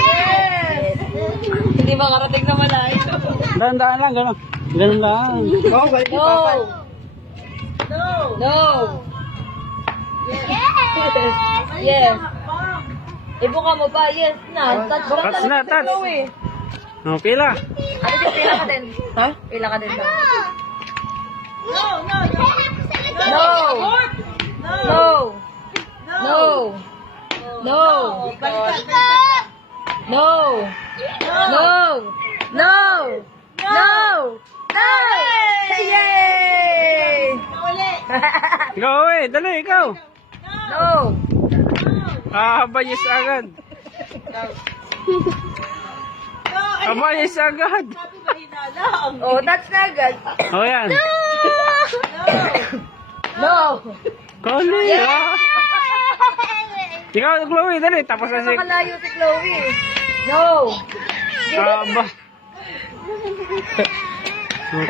Yes! Hindi makarating na malayo. Dahan-dahan lang, gano'n. Ganun lang. No! No! Yes! Ibuka mo pa, yes na. Touch na, touch. Oh, pila. Ano siya, pila ka din? Ha? Pila ka din ba? No! No! No! No! No! No! No! Yay! Ikaw eh, dali, ikaw. No! Bayis agad. Bayis agad. Oh, touch na agad. Oh, yan. No! Kali, Ikaw, Chloe, dali. Tapos na si... Nakalayo si Chloe. No! Aba.